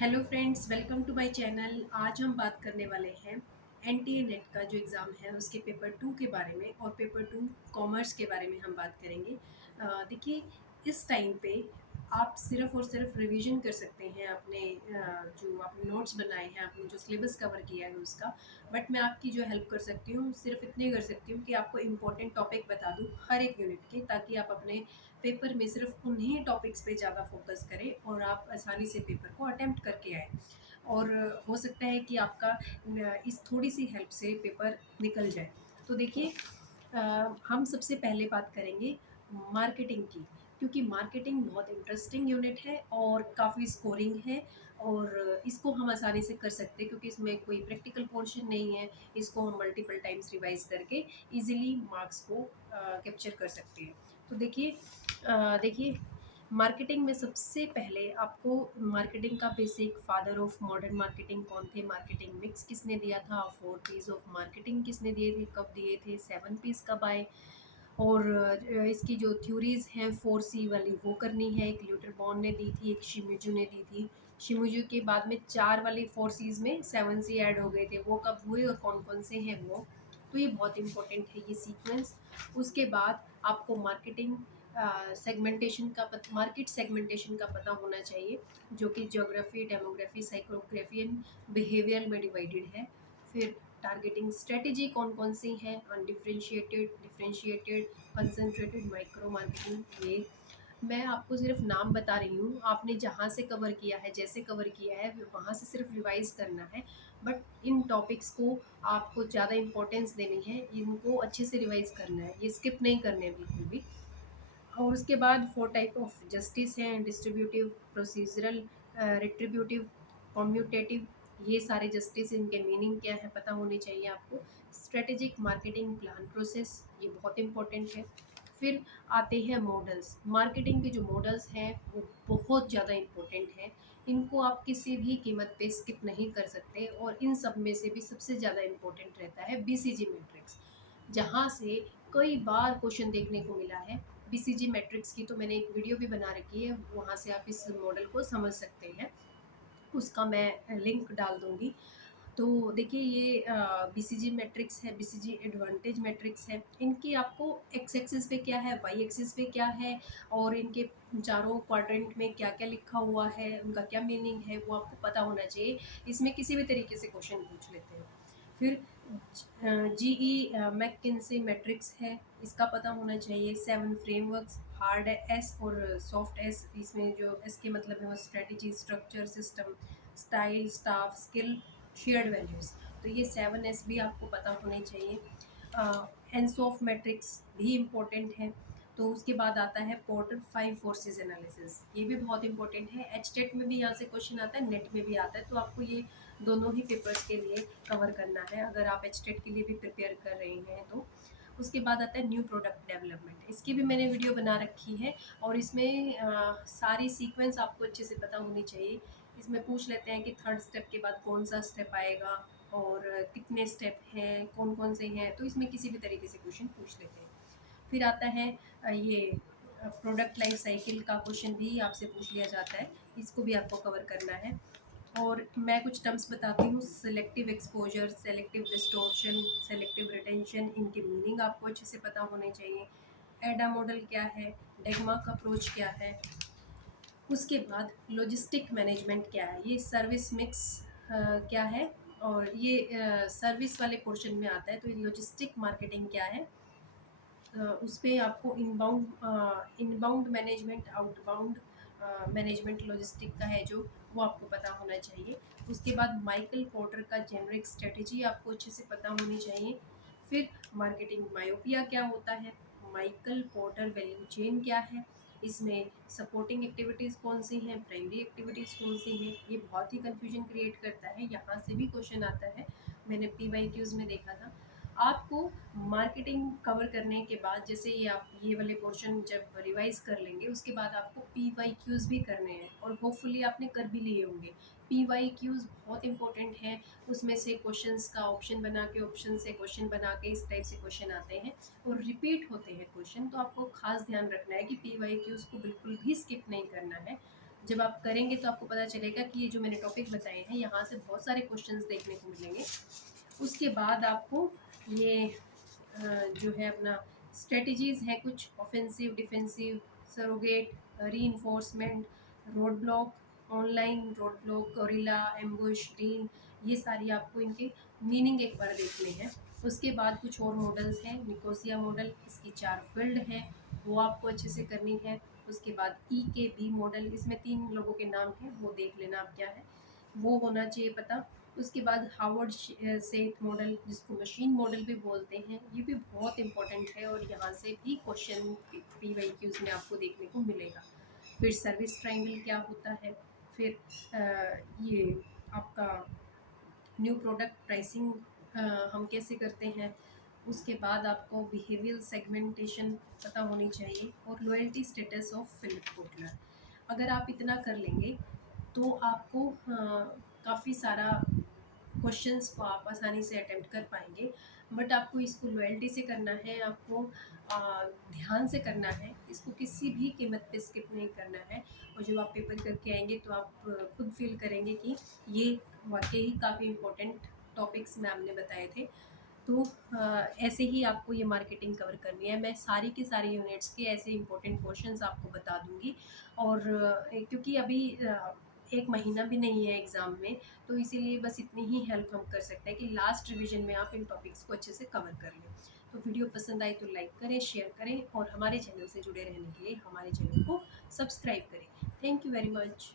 Hello friends, welcome to my channel. आज हम बात करने वाले हैं एनटीए नेट का जो एग्ज़ाम है उसके पेपर टू के बारे में और पेपर टू कॉमर्स के बारे में हम बात करेंगे। देखिए, इस टाइम पे आप सिर्फ़ और सिर्फ रिवीजन कर सकते हैं अपने जो आपने नोट्स बनाए हैं, आपने जो सिलेबस कवर किया है उसका। बट मैं आपकी जो हेल्प कर सकती हूँ सिर्फ इतनी कर सकती हूँ कि आपको इम्पोर्टेंट टॉपिक बता दूँ हर एक यूनिट के, ताकि आप अपने पेपर में सिर्फ उन्हीं टॉपिक्स पे ज़्यादा फोकस करें और आप आसानी से पेपर को अटेम्प्ट करके आए। और हो सकता है कि आपका इस थोड़ी सी हेल्प से पेपर निकल जाए। तो देखिए, हम सबसे पहले बात करेंगे मार्केटिंग की, क्योंकि मार्केटिंग बहुत इंटरेस्टिंग यूनिट है और काफ़ी स्कोरिंग है। और इसको हम आसानी से कर सकते हैं क्योंकि इसमें कोई प्रैक्टिकल पोर्शन नहीं है। इसको हम मल्टीपल टाइम्स रिवाइज करके इजीली मार्क्स को कैप्चर कर सकते हैं। तो देखिए, मार्केटिंग में सबसे पहले आपको मार्केटिंग का basic, father of modern marketing कौन थे, मार्केटिंग मिक्स किसने दिया था, फोर पीस ऑफ मार्केटिंग किसने दिए थे, कब दिए थे, सेवन पीस कब आए, और इसकी जो थ्योरीज हैं फोर सी वाली वो करनी है। एक ल्यूटर बॉन्ड ने दी थी, एक शिमिजू ने दी थी। शिमिजू के बाद में चार वाली फोर सीज में सेवन सी ऐड हो गए थे, वो कब हुए और कौन कौन से हैं वो। तो ये बहुत इंपॉर्टेंट है ये सीक्वेंस। उसके बाद आपको मार्केटिंग सेगमेंटेशन का मार्केट सेगमेंटेशन का पता होना चाहिए, जो कि geography, demography, psychography and behaviour में डिवाइडेड है। फिर टारगेटिंग स्ट्रेटजी कौन कौन सी हैं, undifferentiated, differentiated, concentrated, micro marketing. ये मैं आपको सिर्फ नाम बता रही हूँ, आपने जहाँ से कवर किया है, जैसे कवर किया है वहाँ से सिर्फ रिवाइज करना है। बट इन टॉपिक्स को आपको ज़्यादा इंपॉर्टेंस देनी है, इनको अच्छे से रिवाइज करना है, ये स्किप नहीं करने हैं बिल्कुल भी। और उसके बाद फोर टाइप ऑफ जस्टिस हैं, डिस्ट्रीब्यूटिव, प्रोसीजरल, रिट्रीब्यूटिव, कम्यूटेटिव। ये सारे जस्टिस, इनके मीनिंग क्या है पता होनी चाहिए आपको। स्ट्रेटेजिक मार्केटिंग प्लान प्रोसेस, ये बहुत इंपॉर्टेंट है। फिर आते हैं मॉडल्स। मार्केटिंग के जो मॉडल्स हैं वो बहुत ज़्यादा इंपॉर्टेंट हैं। इनको आप किसी भी कीमत पे स्किप नहीं कर सकते। और इन सब में से भी सबसे ज़्यादा इंपॉर्टेंट रहता है बीसीजी मैट्रिक्स, जहाँ से कई बार क्वेश्चन देखने को मिला है। बीसीजी मैट्रिक्स की तो मैंने एक वीडियो भी बना रखी है, वहाँ से आप इस मॉडल को समझ सकते हैं। उसका मैं लिंक डाल दूँगी। तो देखिए, ये बीसीजी मैट्रिक्स है, बीसीजी एडवांटेज मैट्रिक्स है। इनकी आपको एक्स एक्सिस पे क्या है, वाई एक्सिस पे क्या है, और इनके चारों क्वाड्रेंट में क्या-क्या लिखा हुआ है, उनका क्या मीनिंग है, वो आपको पता होना चाहिए। इसमें किसी भी तरीके से क्वेश्चन पूछ लेते हैं। फिर जीई मैककिन्से मैट्रिक्स है, इसका पता होना चाहिए। सेवन फ्रेमवर्क्स, हार्ड एस और सॉफ्ट एस। इसमें जो एस के मतलब है वो strategy, structure, system, style, staff, skill, shared values. तो ये सेवन एस भी आपको पता होने चाहिए। एनसॉफ मैट्रिक्स भी इम्पोर्टेंट है। तो उसके बाद आता है पोर्टर फाइव फोर्सेस एनालिसिस, ये भी बहुत इंपॉर्टेंट है। एच टेट में भी यहाँ से क्वेश्चन आता है, नेट में भी आता है, तो आपको ये दोनों ही पेपर्स के लिए कवर करना है अगर आप एच टेट के लिए भी प्रिपेयर कर रहे हैं तो। उसके बाद आता है न्यू प्रोडक्ट डेवलपमेंट, इसकी भी मैंने वीडियो बना रखी है। और इसमें सारी सीक्वेंस आपको अच्छे से पता होनी चाहिए। इसमें पूछ लेते हैं कि थर्ड स्टेप के बाद कौन सा स्टेप आएगा और कितने स्टेप हैं, कौन कौन से हैं। तो इसमें किसी भी तरीके से क्वेश्चन पूछ लेते हैं। फिर आता है ये प्रोडक्ट लाइफ साइकिल का क्वेश्चन भी आपसे पूछ लिया जाता है, इसको भी आपको कवर करना है। और मैं कुछ टर्म्स बताती हूँ, selective exposure, selective distortion, selective retention, इनके मीनिंग आपको अच्छे से पता होने चाहिए। एडा मॉडल क्या है, डेगमार्क अप्रोच क्या है। उसके बाद लॉजिस्टिक मैनेजमेंट क्या है, ये सर्विस मिक्स क्या है, और ये सर्विस वाले पोर्शन में आता है। तो ये लॉजिस्टिक मार्केटिंग क्या है, उस पे आपको inbound management, outbound management logistic का है जो, वो आपको पता होना चाहिए। उसके बाद माइकल पोर्टर का जेनरिक स्ट्रेटजी आपको अच्छे से पता होनी चाहिए। फिर मार्केटिंग मायोपिया क्या होता है, माइकल पोर्टर वैल्यू चेन क्या है, इसमें सपोर्टिंग एक्टिविटीज़ कौन सी हैं, प्राइमरी एक्टिविटीज़ कौन सी हैं। ये बहुत ही कन्फ्यूजन क्रिएट करता है, यहाँ से भी क्वेश्चन आता है, मैंने पीवाईक्यूज़ में देखा था। आपको मार्केटिंग कवर करने के बाद, जैसे ये आप ये वाले पोर्शन जब रिवाइज कर लेंगे, उसके बाद आपको पी वाई क्यूज़ भी करने हैं, और होपफुली आपने कर भी लिए होंगे। पी वाई क्यूज़ बहुत इंपॉर्टेंट हैं। उसमें से क्वेश्चंस का ऑप्शन बना के, ऑप्शन से क्वेश्चन बना के, इस टाइप से क्वेश्चन आते हैं और रिपीट होते हैं क्वेश्चन। तो आपको खास ध्यान रखना है कि पी वाई क्यूज़ को बिल्कुल भी स्किप नहीं करना है। जब आप करेंगे तो आपको पता चलेगा कि ये जो मैंने टॉपिक बताए हैं यहाँ से बहुत सारे क्वेश्चंस देखने को मिलेंगे। उसके बाद आपको ये जो है अपना स्ट्रेटजीज़ हैं कुछ offensive, defensive, surrogate, reinforcement, road block, online road block, guerrilla, ambush, rein, ये सारी आपको इनके मीनिंग एक बार देखने हैं। उसके बाद कुछ और मॉडल्स हैं, निकोसिया मॉडल, इसकी 4 फील्ड हैं, वो आपको अच्छे से करनी है। उसके बाद EKB मॉडल, इसमें 3 लोगों के नाम हैं, वो देख लेना आप क्या है, वो होना चाहिए पता। उसके बाद हार्वर्ड सेट मॉडल, जिसको मशीन मॉडल भी बोलते हैं, ये भी बहुत इंपॉर्टेंट है और यहाँ से भी क्वेश्चन PYQs में आपको देखने को मिलेगा। फिर सर्विस ट्रायंगल क्या होता है, फिर ये आपका न्यू प्रोडक्ट प्राइसिंग हम कैसे करते हैं। उसके बाद आपको बिहेवियल सेगमेंटेशन पता होनी चाहिए और loyalty status of Philip Kotler. अगर आप इतना कर लेंगे तो आपको काफ़ी सारा क्वेश्चंस को आप आसानी से अटेम्प्ट कर पाएंगे। बट आपको इसको लॉयल्टी से करना है, आपको ध्यान से करना है, इसको किसी भी कीमत पे स्किप नहीं करना है। और जब आप पेपर करके आएंगे तो आप खुद फील करेंगे कि ये वाकई ही काफ़ी इम्पोर्टेंट टॉपिक्स मैम ने बताए थे। तो ऐसे ही आपको ये मार्केटिंग कवर करनी है। मैं सारी की सारी यूनिट्स के ऐसे इंपॉर्टेंट क्वेश्चंस आपको बता दूंगी। और क्योंकि अभी 1 महीना भी नहीं है एग्ज़ाम में, तो इसीलिए बस इतनी ही हेल्प हम कर सकते हैं कि लास्ट रिवीजन में आप इन टॉपिक्स को अच्छे से कवर कर लें। तो वीडियो पसंद आई तो लाइक करें, शेयर करें और हमारे चैनल से जुड़े रहने के लिए हमारे चैनल को सब्सक्राइब करें। Thank you very much.